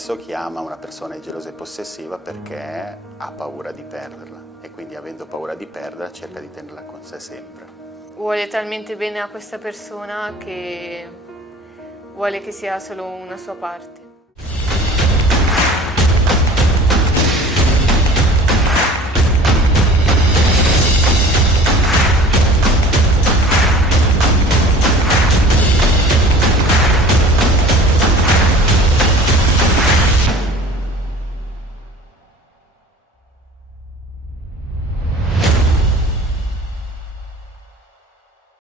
spesso chi ama una persona è gelosa e possessiva perché ha paura di perderla e quindi avendo paura di perderla cerca di tenerla con sé sempre. Vuole talmente bene a questa persona che vuole che sia solo una sua parte.